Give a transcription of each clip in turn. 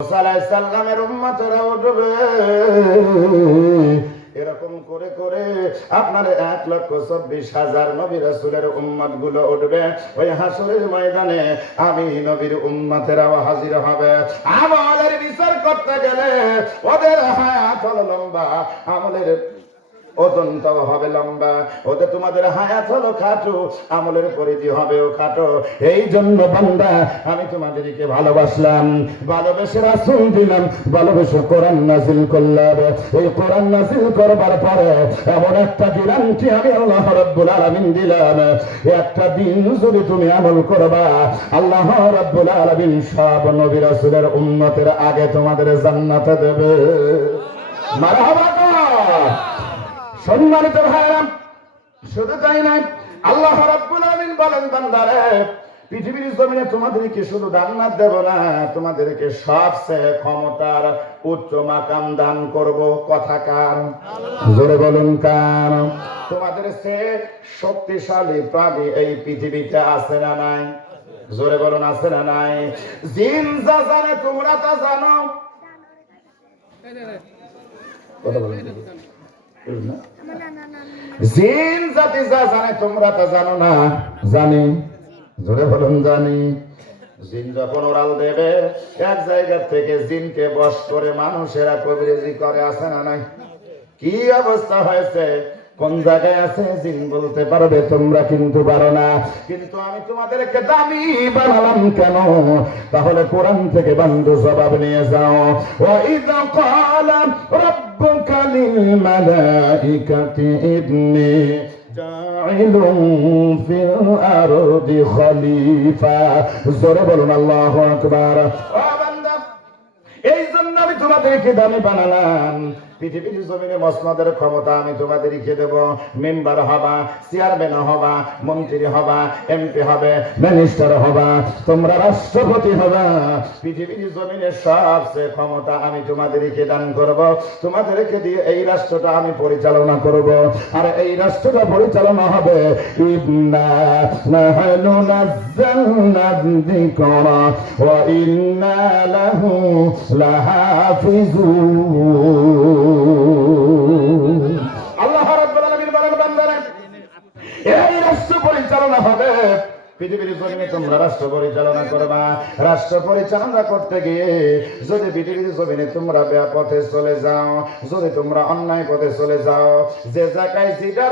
সাল্লামের উম্মতেরা উঠবে এরকম করে করে আপনার 1,24,000 নবী রাসূলের উম্মত গুলো উঠবে। ওই হাসরের ময়দানে আমি নবীর উম্মতেরাও হাজির হবে। আমলের বিচার করতে গেলে ওদের হায়াত হলো লম্বা, আমলের ওজনটাও হবে লম্বা। ওদের তোমাদের হায়াত হলো খাটো, আমলের পরিধি হবেও খাটো। এই জন্য বান্দা আমি তোমাদেরকে ভালোবাসলাম, ভালোবেসে রাসূল দিলাম, ভালোবেসে কোরআন নাযিল করলাম। এই কোরআন নাযিল করবার পরে এমন একটা গ্যারান্টি আমি আল্লাহ রাব্বুল আলামিন দিলাম, একটা দিন যদি তুমি আমল করবা আল্লাহ রাব্বুল আলামিন সব নবী রাসূলের উম্মতের আগে তোমাদের জান্নাতে দেবে। মারহাবা। সম্মানিত ভাইরা, শুধু তাই নয়, আল্লাহ রাব্বুল আলামিন বলেন বান্দারে পৃথিবীর জমিনে তোমাদেরকে শুধু জান্নাত দেব না, তোমাদেরকে সবচেয়ে ক্ষমতার উচ্চ মাকাম দান করব। কথা কার? জোরে বলুন কার? তোমাদের চেয়ে শক্তিশালী প্রাণী এই পৃথিবীতে আছে না নাই? জোরে বলুন আছে না নাই? জিন যা জানে তোমরা তা জানো? কথা বলেন। জিন জাতি যা জানে তোমরা তা জানো না? জানি। জোরে বলুন জানি। জিন যখন ওরাল দেবে এক জায়গা থেকে জিনকে বশ করে মানুষেরা কবিরাজি করে, আছে না নাই? কি অবস্থা হয়েছে, কোন জায়গায় আছে জিন বলতে পারবে, তোমরা কিন্তু পারো না। কিন্তু আমি তোমাদেরকে দামি বানালাম কেন? তাহলে কোরআন থেকে বান্দু জবাব নিয়ে যাও। ওয়া ইযা ক্বালা রাব্বুকা লিল মালাইকাতি ইন্নী জাইলুন ফিল আরদি খলিফা। জোরে বলুন আল্লাহু আকবার। ও বান্দা, এই জন্য আমি তোমাদেরকে দামি বানালাম। পৃথিবীর জমিনে মসনদের ক্ষমতা আমি তোমাদেরকে দেব। মেম্বার হবা, চেয়ারম্যান হবা, মন্ত্রী হবা, এমপি হবে, মিনিস্টার হবা, তোমরা রাষ্ট্রপতি হবা। পৃথিবীর জমিনে সবচেয়ে ক্ষমতা আমি তোমাদেরকে দান করব। তোমাদেরকে দিয়ে এই রাষ্ট্রটা আমি পরিচালনা করব। আর এই রাষ্ট্রটা পরিচালনা হবে ইন্না নাহনু নাযালনা যিকরা ওয়া ইন্না লাহু লাহাফিজুন। আল্লাহ রাব্বুল আলামিন বলেন বান্দারে এই রাষ্ট্র পরিচালনা হবে। পৃথিবীর জমিনে তোমরা রাষ্ট্র পরিচালনা করবা। রাষ্ট্র পরিচালনা করতে গিয়ে যদি পৃথিবীর জমিনে তোমরা পথে চলে যাও, যদি তোমরা অন্যায় পথে চলে যাও, যে জায়গায় যেটা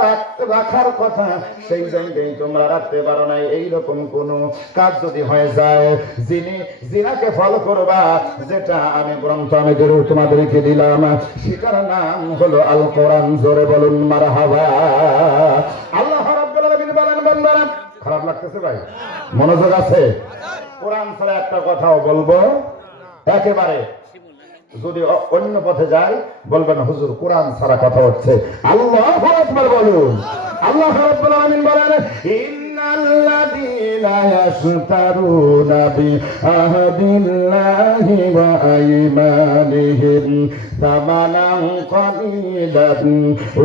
রাখার কথা সেই জায়গায় তোমরা রাখতে পারো নাই, এইরকম কোন কাজ যদি হয়ে যায়, জিনাকে ফলো করবা, যেটা আমি গ্রন্থ আমি তোমাদেরকে দিলাম, সেটার নাম হলো আল কোরআন। জোরে বলুন মারহাবা। আল্লাহ রাব্বুল আলামিন বলেন বান্দারা, খারাপ লাগতেছে ভাই? মনোযোগ আছে? কোরআন ছাড়া একটা কথাও বলবো একেবারে, যদি অন্য পথে যাই বলবেন হুজুর কোরআন ছাড়া কথা হচ্ছে। আল্লাহু আকবার বলুন। আল্লাহ রাব্বুল আলামিন বলেন ইন্নাল্লাযীনা ইয়াশতারুনা বিআহদিল্লাহি ওয়া আইমানিহিম সামানান কলিলান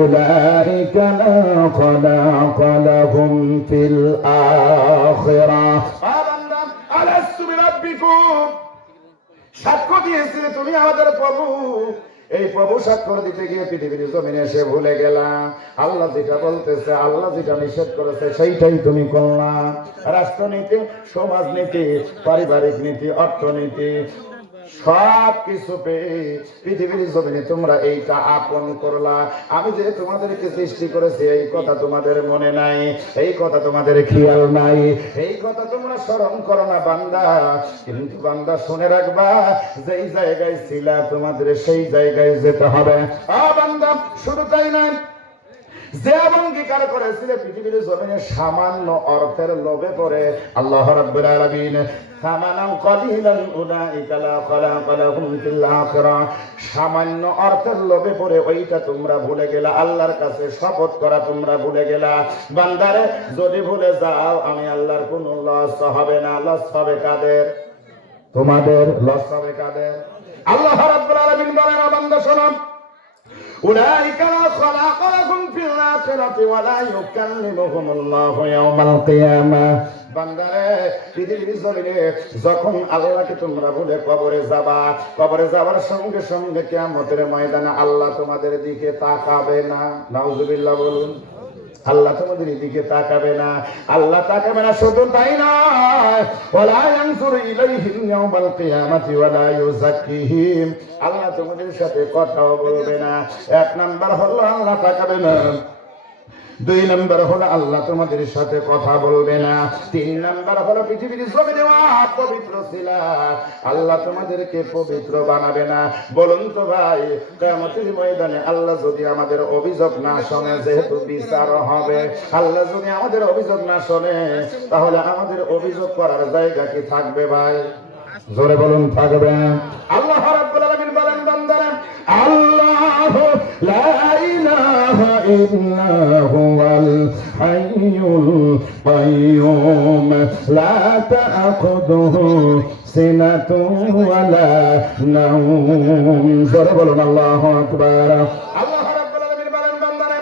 উলাইকা লা খালাকা লাহুম ফিল আখিরাহ। বান্দা আলাস্তু বিরাব্বিকুম, সাক্ষ্য দিয়েছে তুমি আমাদের প্রভু। এই প্রভু স্বাক্ষর দিতে গিয়ে পৃথিবীর জমিনে এসে ভুলে গেলাম আল্লাহ যেটা বলতেছে, আল্লাহ যেটা নিষেধ করেছে সেইটাই তুমি করলা। রাষ্ট্রনীতি, সমাজনীতি, পারিবারিক নীতি, অর্থনীতি সব কিছু পেয়ে পৃথিবীর জমিনে তোমরা এইটা আপন করলা। আমি যে তোমাদেরকে সৃষ্টি করেছি এই কথা তোমাদের মনে নাই, এই কথা তোমাদের খেয়াল নাই, এই কথা তোমরা স্মরণ করো না বান্দা। কিন্তু বান্দা শুনে রাখবা, যেই জায়গায় ছিলা তোমাদের সেই জায়গায় যেতে হবে। বান্দা শুধু তাই নয়, যে অঙ্গীকার করেছিল পৃথিবীর জমিনে সামান্য অর্থের লোভে পড়ে আল্লাহ রাব্বুল আলামিন সামানান কলিলান উলাইকা লা খালাকা লাহুম ফিল আখিরাহ, সামান্য অর্থের লোভে পড়ে ওইটা তোমরা ভুলে গেলা, আল্লাহর কাছে শপথ করা তোমরা ভুলে গেলা। বান্দারে যদি ভুলে যাও আমি আল্লাহর কোনো লস হবে না। লস হবে কাদের? তোমাদের। লস হবে কাদের? আল্লাহ রাব্বুল আলামিন বলেন বান্দা শোনো, উলাইকা লা খালাকা লাহুম ফিল আখিরাতি ওয়া লা ইউকাল্লিমুহুমুল্লাহু ইয়াওমাল কিয়ামাহ। বান্দারে, পৃথিবীর জমিনে যখন আল্লাহকে তোমরা ভুলে কবরে যাবা, কবরে যাবার সঙ্গে সঙ্গে কিয়ামতের ময়দানে আল্লাহ তোমাদের দিকে তাকাবে না। নাউজুবিল্লাহ বলুন। আল্লাহ তোমাদের দিকে তাকাবে না। আল্লাহ তাকাবে না, শুধু তাই নয়, ওয়ালা ইয়ানজুরু ইলাইহিম ইয়াওমাল কিয়ামাতি ওয়ালা ইউযাক্কিহিম। আল্লাহ তোমাদের সাথে কথাও বলবে না। এক নাম্বার হলো আল্লাহ তাকাবে না, দুই নাম্বার হলো আল্লাহ তোমাদের সাথে কথা বলবে না, তিন নাম্বার হলো পৃথিবীর জমিনে পবিত্র ছিলা, আল্লাহ তোমাদেরকে পবিত্র বানাবে না। বলুন তো ভাই, কিয়ামতের ময়দানে আল্লাহ যদি আমাদের অভিযোগ না শোনে, যেহেতু বিচার হবে, আল্লাহ যদি আমাদের অভিযোগ না শোনে, তাহলে আমাদের অভিযোগ করার জায়গা কি থাকবে ভাই? জোরে বলুন, থাকবে? আল্লাহ রাব্বুল আলামিন বলেন, বান্দারা, আল্লাহ লা ইলাহা ইল্লা হুয়াল হাইয়ুল কাইয়্যুম লা তা'খুযুহু সিনাতুন ওয়া লা নাওম। জোরে বলুন আল্লাহু আকবার। আল্লাহ রাব্বুল আলামিন বলেন, বান্দারা,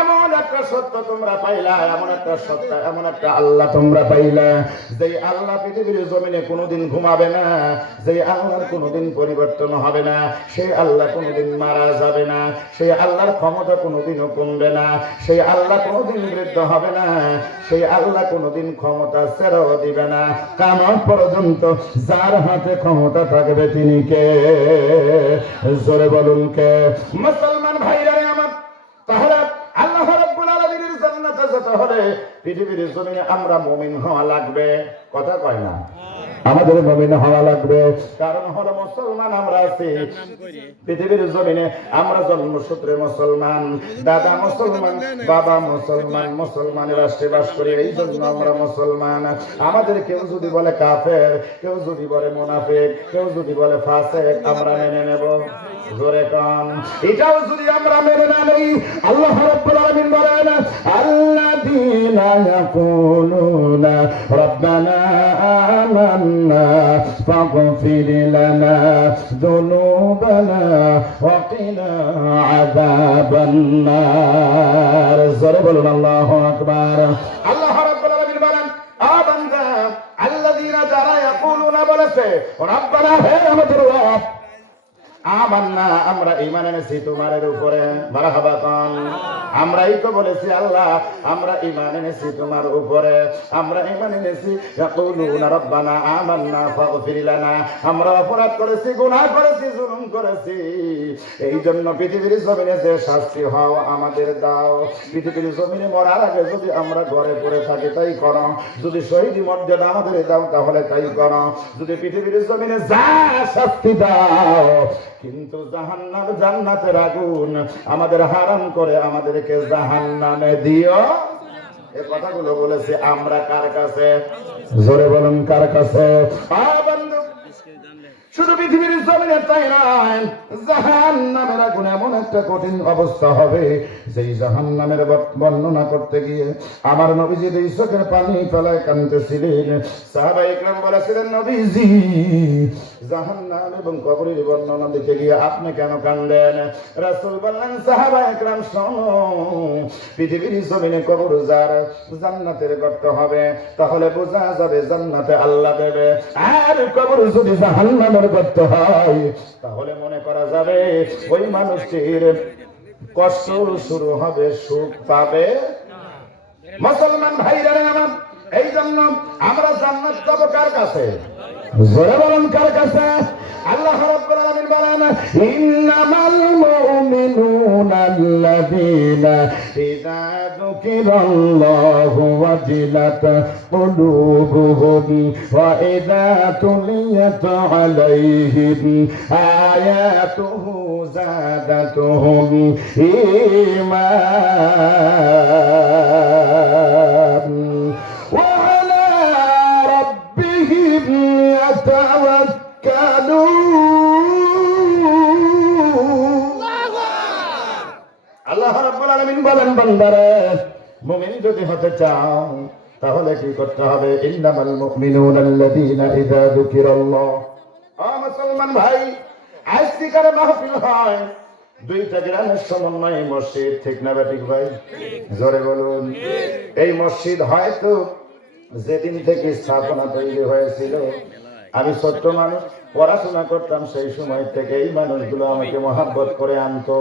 এমন একটা সত্য তোমরা পাইলা, এমন একটা সত্য, এমন একটা আল্লাহ তোমরা পাইলা, যে আল্লাহ পৃথিবীর জমিনে কোনোদিন ঘুমাবে না, যে আল্লাহর কোনোদিন পরিবর্তন হবে না, সেই আল্লাহ কোনোদিন মারা যাবে না, সেই আল্লাহর ক্ষমতা কোনোদিনও কমবে না, সেই আল্লাহ কোনোদিন বৃদ্ধ হবে না, সেই আল্লাহ কোনোদিন ক্ষমতা ছেড়েও দিবে না। কিয়ামত পর্যন্ত যার হাতে ক্ষমতা থাকবে তিনি কে? জোরে বলুন কে? মুসলমান ভাইরা আমার, তাহলে আল্লাহ রাব্বুল আলামিনের জান্নাতে যেতে হলে পৃথিবীর জমিনে আমরা মুমিন হওয়া লাগবে। কথা কয় না? আমাদের মুমিন হওয়া লাগবে। কারণ হলো মুসলমান আমরা আছি পৃথিবীর জমিনে, আমরা জন্মসূত্রে মুসলমান, দাদা মুসলমান, বাবা মুসলমান, মুসলমানের রাষ্ট্রে বাস করি, এই জন্য আমরা মুসলমান। আমাদের কেউ যদি বলে কাফের, কেউ যদি বলে মুনাফিক, কেউ যদি বলে ফাসিক, আমরা মেনে নেব। জোরে কান, এটাও যদি আমরা মেনে না নেই, আল্লাহ রাব্বুল আলামিন বলেন, আল্লাযীনা ইয়াকুলুনা রাব্বানা আমান্না ফাগফির লানা যুনুবানা ওয়া কিনা আযাবান নার। জোরে বলুন আল্লাহু আকবার। আল্লাহ রাব্বুল আলামিন বলেন, আ বান্দা, আল্লাযীনা যারা ইয়াকুলুনা বলেছে, রাব্বানা, হে আমাদের রব, আমান্না, আমরা ঈমান এনেছি তোমার উপরে। মারহাবা কান। আমরাই তো বলেছি আল্লাহ, আমরা ঈমান এনেছি তোমার উপরে, আমরা ঈমান এনেছি। ইয়াকুলুনা রাব্বানা আমান্না ফাগফির লানা, আমরা অপরাধ করেছি, গুনাহ করেছি, জুলুম করেছি, এই জন্য পৃথিবীর জমিনে যে শাস্তি হও আমাদের দাও। পৃথিবীর জমিনে মরার আগে যদি আমরা ঘরে পড়ে থাকি তাই করো, যদি শহীদি মর্যাদা আমাদের দাও তাহলে তাই করো, যদি পৃথিবীর জমিনে যা শাস্তি দাও, কিন্তু জাহান্নাম, জান্নাতের আগুন আমাদের হারাম করে আমাদেরকে জাহান্নামে দিও। এই কথাগুলো বলেছে আমরা কার কাছে? জোরে বলুন, কার কাছে? বন্ধু, শুধু পৃথিবীর জমিনে তাই নয়, জাহান্নামের আগুন এমন একটা কঠিন অবস্থা হবে, যেই জাহান্নামের বর্ণনা করতে গিয়ে আমার নবীজি দুই চোখের পানি ফেলায় কাঁদতেছিলেন। সাহাবায়ে কেরাম বলেছিলেন, নবীজি, জাহান্নাম এবং কবরের বর্ণনা দিতে গিয়ে আপনি কেন কাঁদেন? রাসূল বললেন, সাহাবায়ে কেরাম শোনো, পৃথিবীর জমিনে কবর যার জান্নাতের গর্ত হবে, তাহলে বোঝা যাবে জান্নাতে আল্লাহ দেবে, আর কবর যদি জাহান্নামের গর্ত হয়, তাহলে মনে করা যাবে ওই মানুষটির কষ্ট শুরু হবে, সুখ পাবে। মুসলমান ভাইরা আমার, এই জন্য আমরা জান্নাত পাবো কার কাছে? জোরে বলুন, কার কাছে? আল্লাহ রাব্বুল আলামিন বলেন, ইন্নামাল মুমিনুনা আল্লাযীনা ইযা যুকিরাল্লাহু ওয়াজিলাত কুলুবুহুম ওয়া ইযা তুলিয়াত আলাইহিম আয়াতুহু যাদাতুহুম ঈমান ওয়া আলা রাব্বিহিম আল্লাহ রাব্বুল আলামিন বলেন, বান্দারে, মুমিন যদি হতে চাও তাহলে কি করতে হবে? ইন্নামাল মুমিনুনা আল্লাযীনা ইযা যুকিরাল্লাহ। মুসলমান ভাই, আজকের মাহফিল হয় দুইটা গ্রামের সমন্বয়ে মসজিদ, ঠিক না ঠিক ভাই? জোরে বলুন। এই মসজিদ হয়তো যেদিন থেকে স্থাপনা তৈরি হয়েছিল, আমি ছোট্ট মানুষ পড়াশোনা করতাম, সেই সময় থেকে এই মানুষগুলো আমাকে মহাব্বত করে আনতো।